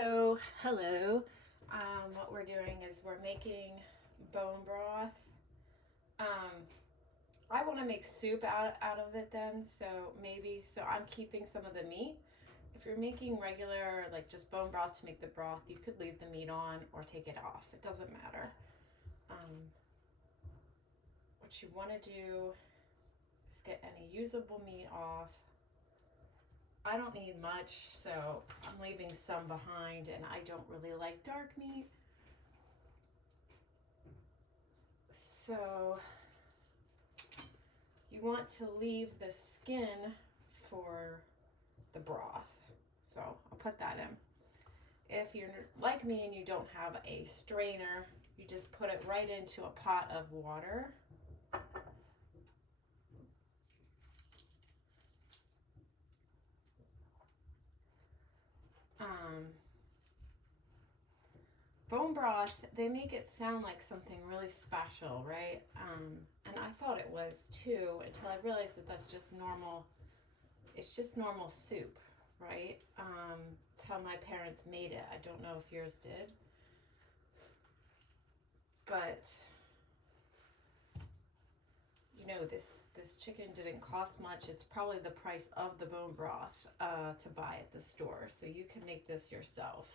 So, hello. What we're doing is we're making bone broth. Um, I want to make soup out of it then, so I'm keeping some of the meat. If you're making regular, like just bone broth to make the broth, you could leave the meat on or take it off. It doesn't matter. Um, what you want to do is get any usable meat off. I don't need much, so I'm leaving some behind, and I don't really like dark meat. So you want to leave the skin for the broth. So I'll put that in. If you're like me and you don't have a strainer, you just put it right into a pot of water. Bone broth, they make it sound like something really special, right? And I thought it was too until I realized that that's just normal. It's just normal soup, right? It's how my parents made it. I don't know if yours did. But you know, this chicken didn't cost much. It's probably the price of the bone broth to buy at the store. So you can make this yourself.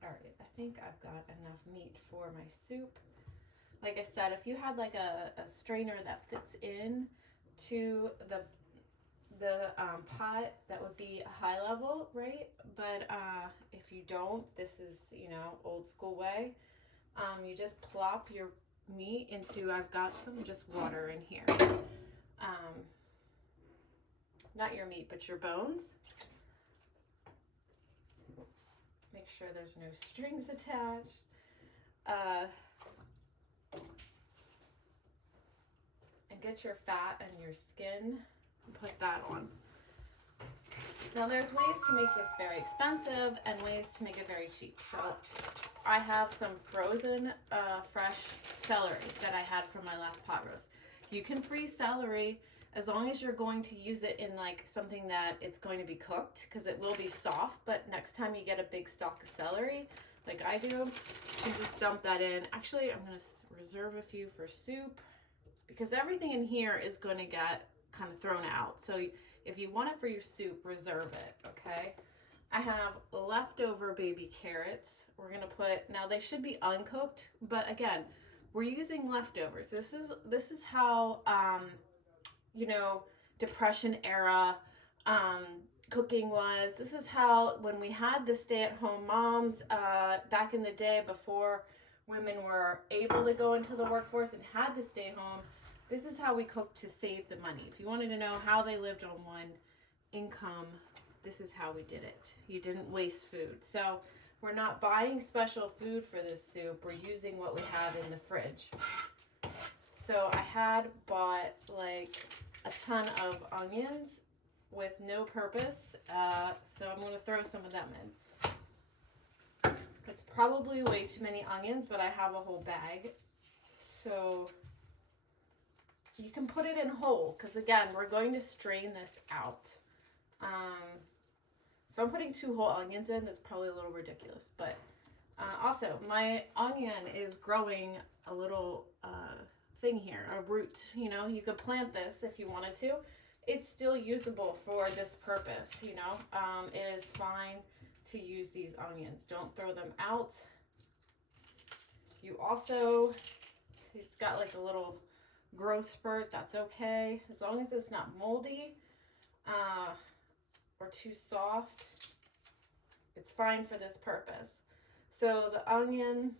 All right, I think I've got enough meat for my soup. Like I said, if you had like a strainer that fits in to the pot, that would be a high level, right? But if you don't, this is, old school way. You just plop your meat into, I've got some just water in here. Not your meat, but your bones. Make sure there's no strings attached. And get your fat and your skin and put that on. Now there's ways to make this very expensive and ways to make it very cheap. So I have some frozen fresh celery that I had from my last pot roast. You can freeze celery as long as you're going to use it in like something that it's going to be cooked, because it will be soft. But next time you get a big stalk of celery like I do, you can just dump that in. Actually, I'm going to reserve a few for soup because everything in here is going to get kind of thrown out. So if you want it for your soup, reserve it, okay? I have leftover baby carrots. We're gonna put, now they should be uncooked, but again, we're using leftovers. This is how Depression era cooking was. This is how, when we had the stay-at-home moms back in the day before women were able to go into the workforce and had to stay home, this is how we cooked to save the money. If you wanted to know how they lived on one income, this is how we did it. You didn't waste food. So we're not buying special food for this soup. We're using what we have in the fridge. So I had bought like a ton of onions with no purpose. So I'm going to throw some of them in. It's probably way too many onions, but I have a whole bag. So you can put it in whole, because again, we're going to strain this out. So I'm putting 2 whole onions in. That's probably a little ridiculous, but also my onion is growing a little thing here, a root. You could plant this if you wanted to. It's still usable for this purpose. It is fine to use these onions. Don't throw them out. You also, it's got like a little growth spurt. That's okay, as long as it's not moldy or too soft. It's fine for this purpose. So the onion,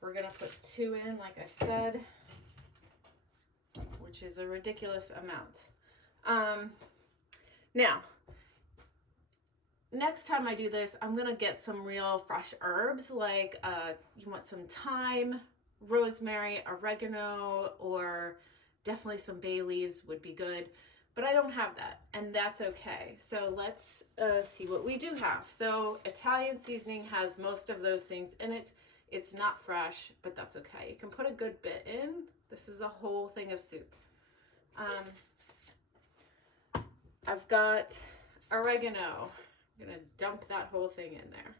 we're gonna put 2 in, like I said, which is a ridiculous amount. Now, next time I do this, I'm gonna get some real fresh herbs, like you want some thyme, rosemary, oregano, or definitely some bay leaves would be good. But I don't have that, and that's okay. So let's see what we do have. So Italian seasoning has most of those things in it. It's not fresh, but that's okay. You can put a good bit in. This is a whole thing of soup. I've got oregano. I'm gonna dump that whole thing in there.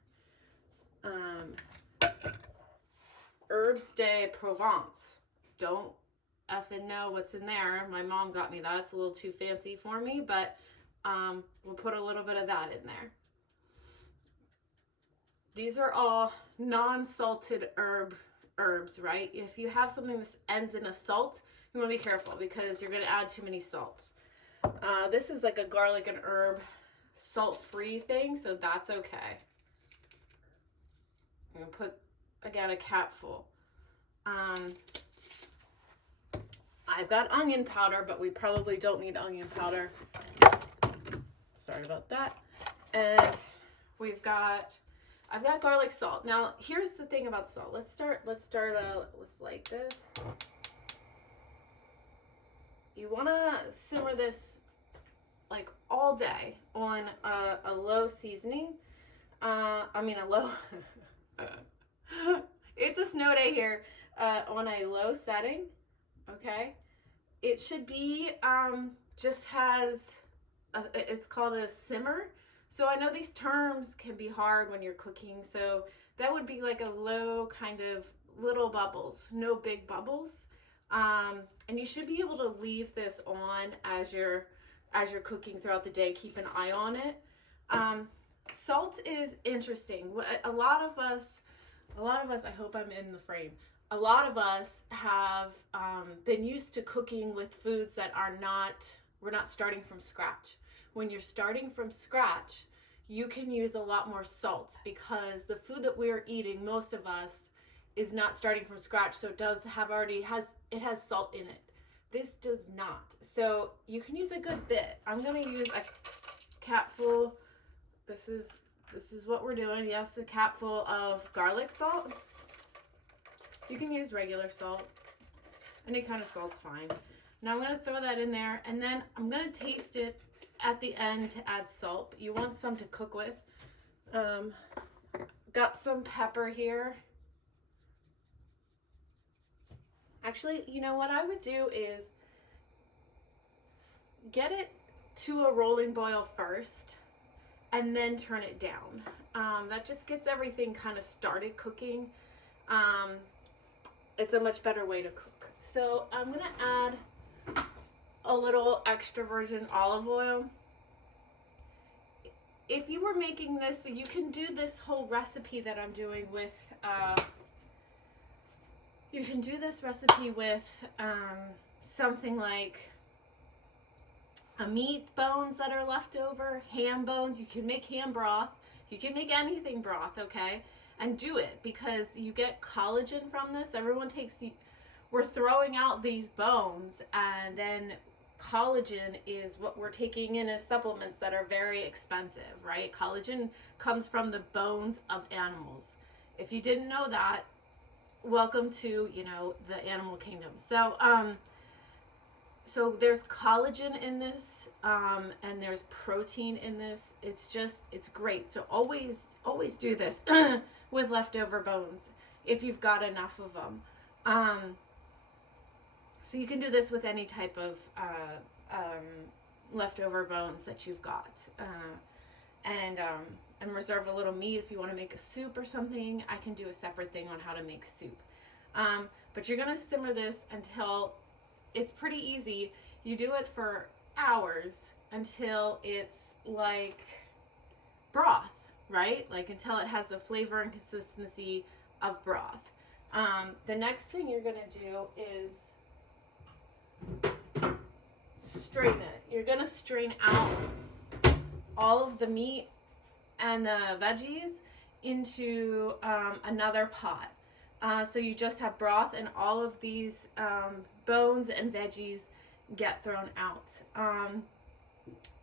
Herbes de Provence. Don't effing know what's in there. My mom got me that. It's a little too fancy for me, but we'll put a little bit of that in there. These are all non-salted herbs, right? If you have something that ends in a salt, you want to be careful because you're going to add too many salts. This is like a garlic and herb salt-free thing, so that's okay. I'm going to put, again, a capful. I've got onion powder, but we probably don't need onion powder. Sorry about that. And I've got garlic salt. Now, here's the thing about salt. Let's light this. You want to simmer this like all day on a low seasoning. It's a snow day here, on a low setting, okay? It should be, it's called a simmer. So I know these terms can be hard when you're cooking, so that would be like a low kind of little bubbles, no big bubbles. And you should be able to leave this on as you're cooking throughout the day. Keep an eye on it. Salt is interesting. A lot of us, I hope I'm in the frame. A lot of us have been used to cooking with foods that we're not starting from scratch. When you're starting from scratch, you can use a lot more salt because the food that we're eating, most of us, is not starting from scratch, so it has salt in it. This does not. So you can use a good bit. I'm gonna use a capful. This is what we're doing. Yes, a capful of garlic salt. You can use regular salt. Any kind of salt's fine. Now I'm gonna throw that in there, and then I'm gonna taste it at the end to add salt. You want some to cook with. Got some pepper here. Actually, you know what I would do is get it to a rolling boil first and then turn it down. That just gets everything kind of started cooking. It's a much better way to cook. So I'm gonna add a little extra virgin olive oil. If you were making this, you can do this whole recipe that I'm doing with, you can do this recipe with something like a meat bones that are left over, ham bones. You can make ham broth. You can make anything broth, okay? And do it because you get collagen from this. We're throwing out these bones, and then collagen is what we're taking in as supplements that are very expensive, right? Collagen comes from the bones of animals. If you didn't know that, welcome to, the animal kingdom. So there's collagen in this, and there's protein in this. It's great. So always do this with leftover bones if you've got enough of them. So you can do this with any type of leftover bones that you've got, and reserve a little meat if you want to make a soup or something. I can do a separate thing on how to make soup. But you're gonna simmer this until it's pretty easy. You do it for hours until it's like broth, right? Like until it has the flavor and consistency of broth. The next thing you're gonna do is strain it. You're gonna strain out all of the meat and the veggies into another pot. So you just have broth and all of these bones and veggies get thrown out.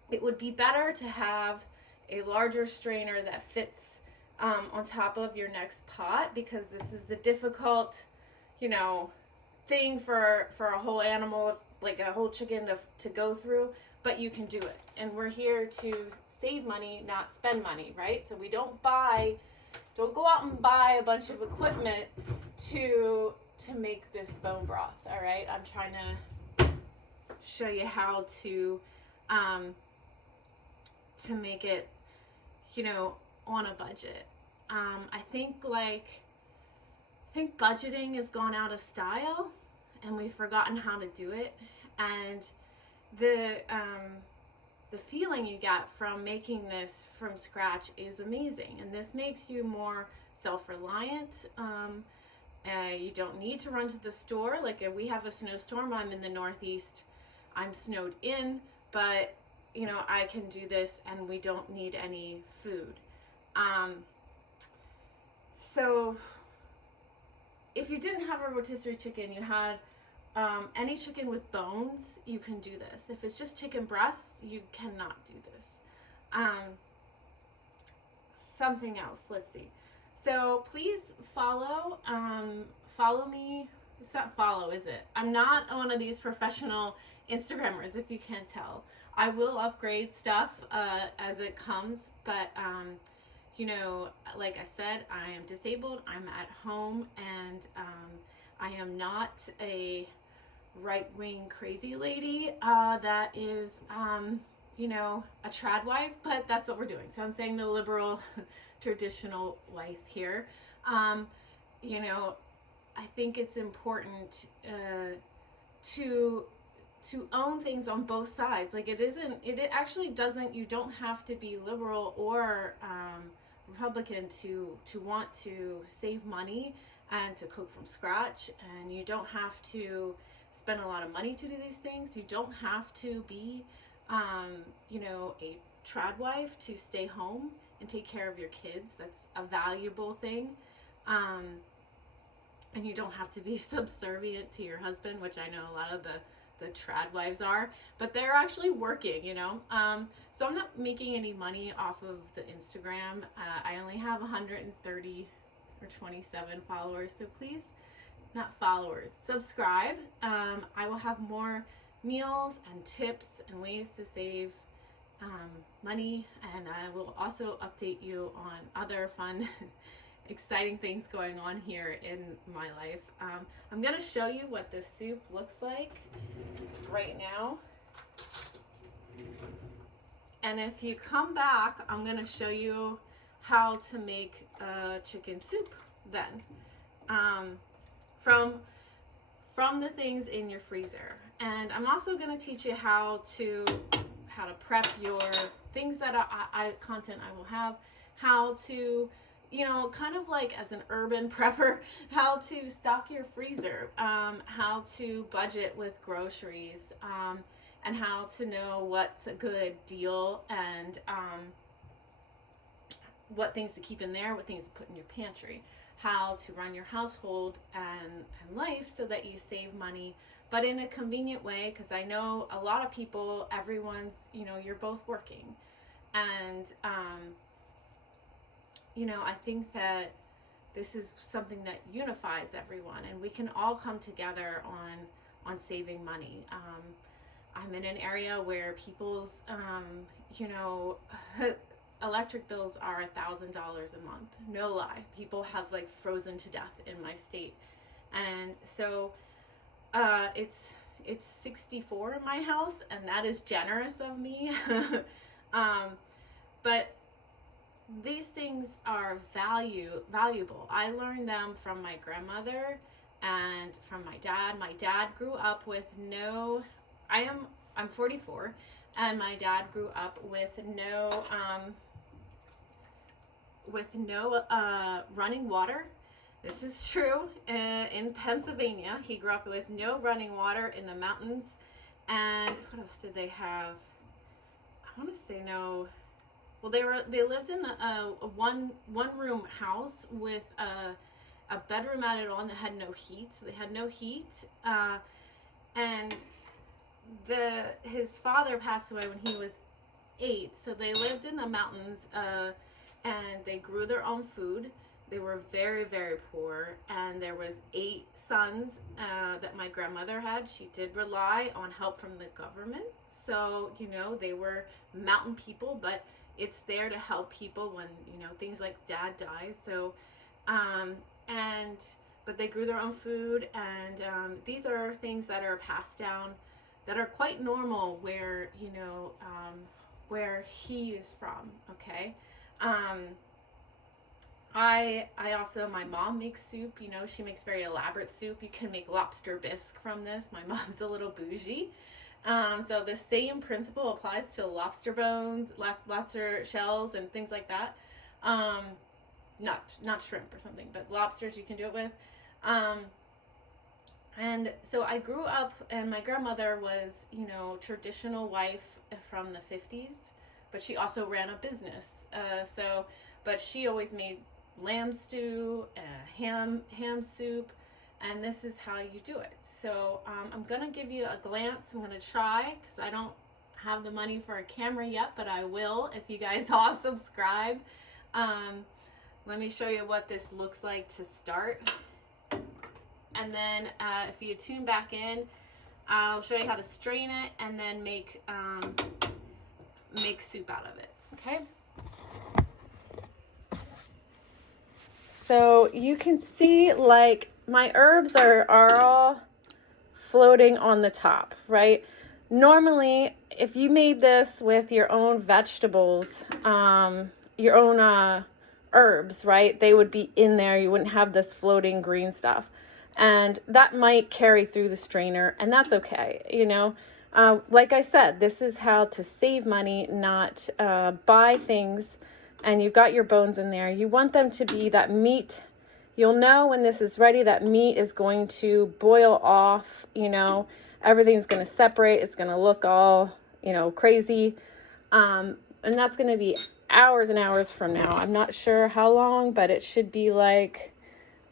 It would be better to have a larger strainer that fits on top of your next pot, because this is a difficult, thing for a whole animal, like a whole chicken to go through, but you can do it. And we're here to save money, not spend money, right? So we don't go out and buy a bunch of equipment to make this bone broth, all right? I'm trying to show you how to make it, on a budget. I think budgeting has gone out of style, and we've forgotten how to do it. And the feeling you get from making this from scratch is amazing, and this makes you more self-reliant. You don't need to run to the store. Like, if we have a snowstorm, I'm in the Northeast, I'm snowed in, but I can do this, and we don't need any food. So if you didn't have a rotisserie chicken, you had any chicken with bones, you can do this. If it's just chicken breasts, you cannot do this. Something else, let's see. So please follow me. It's not follow, is it? I'm not one of these professional Instagrammers, if you can't tell. I will upgrade stuff as it comes, but like I said, I am disabled, I'm at home, and I am not a right-wing crazy lady that is, a trad wife, but that's what we're doing. So I'm saying the liberal, traditional wife here. I think it's important to own things on both sides. Like, it actually doesn't, you don't have to be liberal or Republican to want to save money and to cook from scratch, and you don't have to spend a lot of money to do these things. You don't have to be a trad wife to stay home and take care of your kids. That's a valuable thing. And you don't have to be subservient to your husband, which I know a lot of the trad wives are, but they're actually working, So I'm not making any money off of the Instagram. I only have 130 or 27 followers, so please, not followers, subscribe. I will have more meals and tips and ways to save money, and I will also update you on other fun exciting things going on here in my life. I'm going to show you what this soup looks like right now. And if you come back, I'm going to show you how to make chicken soup then. From the things in your freezer. And I'm also going to teach you how to prep your things that content I will have, how to kind of like as an urban prepper, how to stock your freezer, how to budget with groceries, and how to know what's a good deal, and what things to keep in there, what things to put in your pantry, how to run your household and life so that you save money, but in a convenient way, because I know a lot of people, everyone's, you're both working, and I think that this is something that unifies everyone, and we can all come together on saving money. I'm in an area where people's, electric bills are $1,000 a month. No lie. People have frozen to death in my state, and so it's 64 in my house, and that is generous of me. But these things are valuable. I learned them from my grandmother and from my dad. My dad grew up with I'm 44, and my dad grew up with no running water. This is true. In Pennsylvania, he grew up with no running water in the mountains. And what else did they have? I want to say no. Well, they lived in a one room house with a bedroom added on that had no heat. So they had no heat. And his father passed away when he was 8. So they lived in the mountains, and they grew their own food. They were very, very poor, and there was 8 sons that my grandmother had. She did rely on help from the government. So, they were mountain people, but it's there to help people when, things like dad dies. So, but they grew their own food, and these are things that are passed down that are quite normal where, where he is from, okay? Um, I also, my mom makes soup, she makes very elaborate soup. You can make lobster bisque from this. My mom's a little bougie. So the same principle applies to lobster bones, lobster shells, and things like that. Um, not shrimp or something, but lobsters you can do it with. Um, and so I grew up, and my grandmother was, traditional wife from the 50s, but she also ran a business. But she always made lamb stew, ham soup, and this is how you do it. So I'm gonna give you a glance. I'm gonna try because I don't have the money for a camera yet, but I will if you guys all subscribe. Um, Let me show you what this looks like to start. And then if you tune back in, I'll show you how to strain it and then make soup out of it. Okay. So you can see, like, my herbs are all floating on the top, right? Normally, if you made this with your own vegetables, your own herbs, right, they would be in there. You wouldn't have this floating green stuff. And that might carry through the strainer, and that's okay, Like I said, this is how to save money, not buy things, and you've got your bones in there. You want them to be that meat. You'll know when this is ready, that meat is going to boil off, everything's going to separate. It's going to look all, crazy. And that's going to be hours and hours from now. I'm not sure how long, but it should be like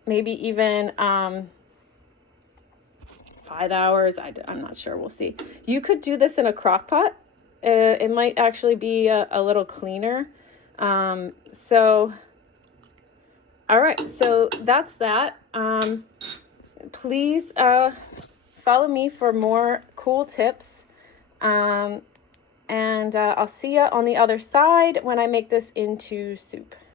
maybe even 5 hours. I'm not sure. We'll see. You could do this in a crock pot. It might actually be a little cleaner. All right. So that's that. Please follow me for more cool tips. And I'll see you on the other side when I make this into soup.